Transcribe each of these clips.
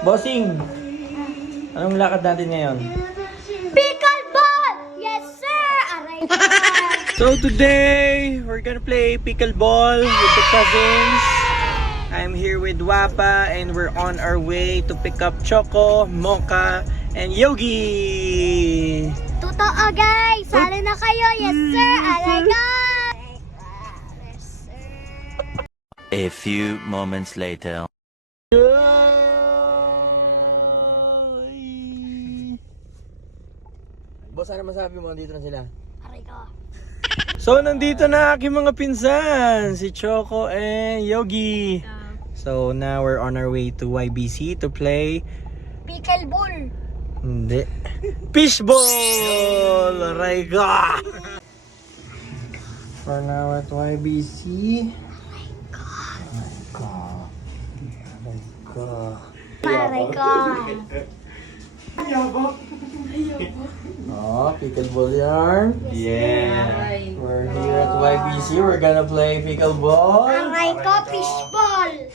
Bossing, anong lakad natin ngayon? Pickleball! Yes, sir! Aray ko! So today, we're gonna play pickleball with the cousins. I'm here with Wapa and we're on our way to pick up Choco, Mocha, and Yogi. Totoo, guys! Sali na kayo! Yes, sir! Aray ko! Yes, sir! A few moments later. Boss, ano masabi mo? Dito na sila. Aray ko! So, nandito na aking mga pinsan, si Choco and Yogi. So, now we're on our way to YBC to play... Pickleball! Hindi. Fishball! Aray ka! For now at YBC. Aray ka. Aray ka. Aray ko! Oh, pickleball yarn. Yeah. We're here at YBC. We're gonna play pickleball. Aray ko! Fishball!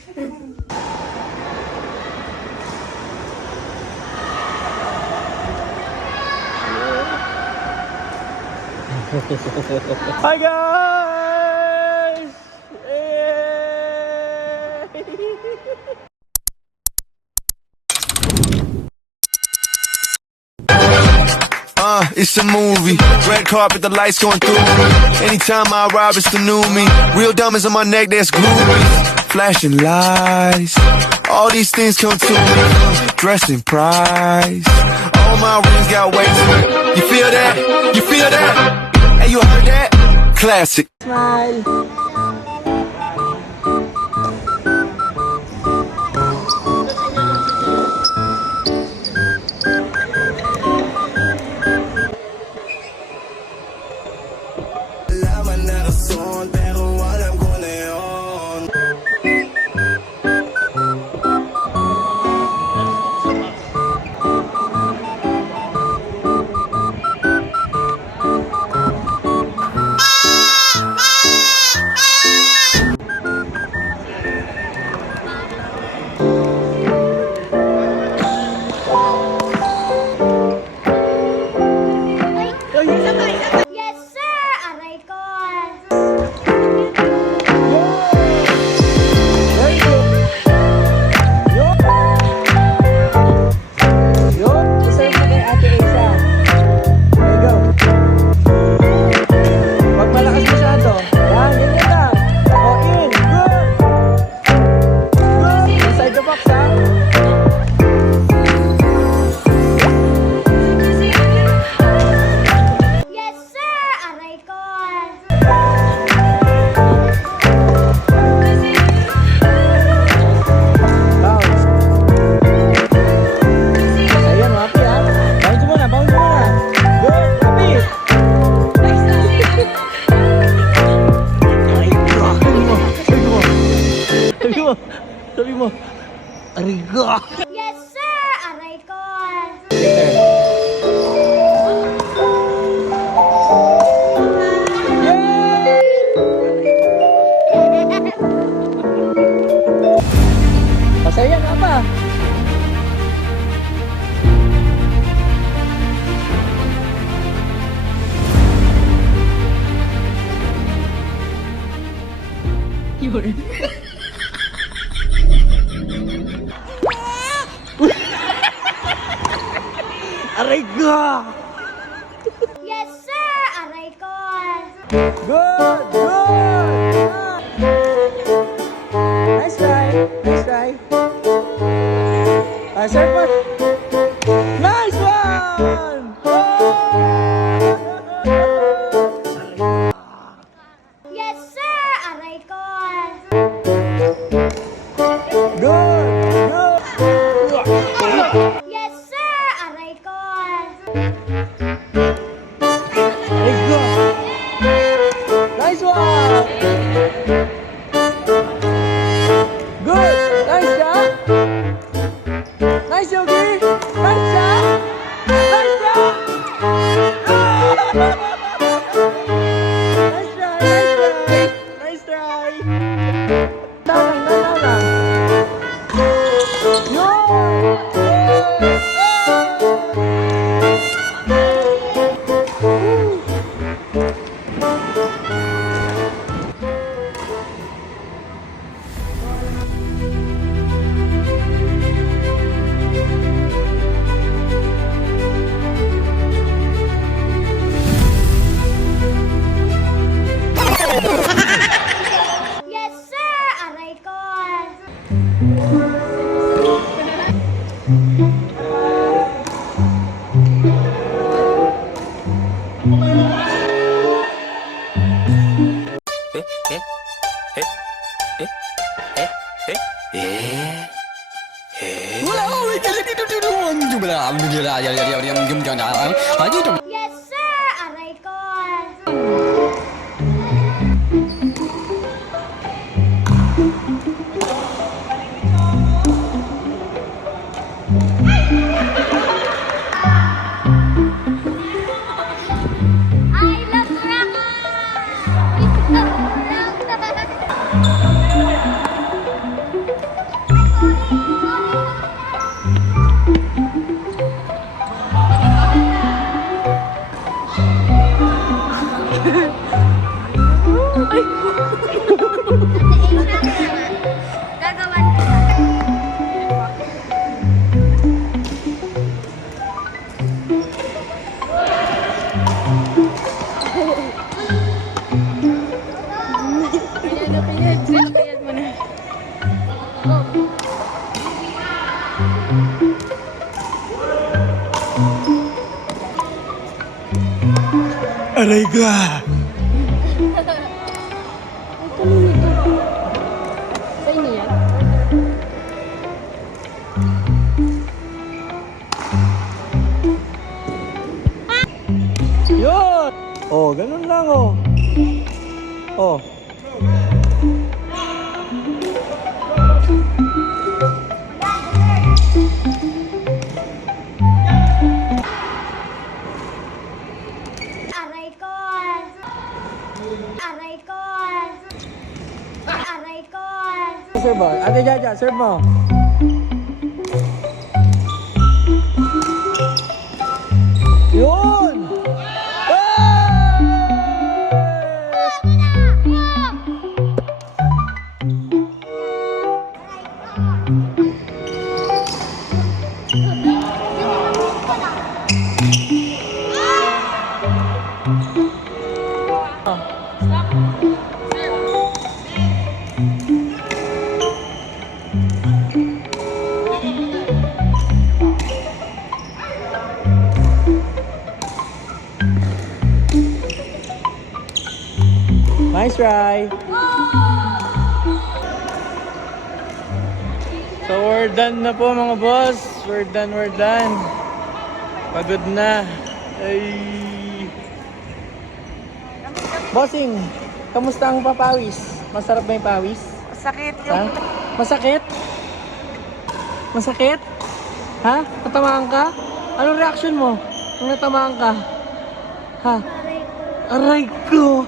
Hi guys! Hey! It's a movie. Red carpet, the lights going through me. Anytime I arrive, it's the new me. Real diamonds on my neck, that's groovy. Flashing lights. All these things come to me. Dressing price. All my rings got weight to it. You feel that? You feel that? Hey, you heard that? Classic. Smile! Laman na rason, pero alam ko na yun. Yes, sir! Aray ko! Pag malakas masyado. Yan, ganyan lang. O, in. Good. Good. Inside the box, ha? Yes, sir! Aray ko! Bounce. Ayan, happy, ha? Bounce muna, bounce muna. Good, happy. Ay, sabi mo. Sabi mo. Sabi mo. Ariga. Yes, sir! Aray ko! Pasaya nga pa. Ariga. Yes, sir! Aray ko! Good, good. Nice try. Nice try. Serve mo. Nice one. Yes, sir! Aray ko! Good, good. Yes, sir! Aray ko! Ariga. Nice one. Good. Nice shot. Nice, Yogi. Yes, sir! Aray ko! Yes, sir! Aray ko! I love Gagawan ko na. Aray ka! Yun! Oh, ganun lang oh. Oh. Aray ko! Aray ko! Aray ko! Serve mo. Ate Jaja, serve mo. Yun! Nice try. So we're done na po mga boss. We're done. Pagod na. Ay. Bossing, kamusta ang papawis? Masarap ba yung pawis? Sakit Ha? Masakit? Masakit? Ha? Natamaan ka? Anong reaction mo? Nung natamaan ka? Ha? Aray ko!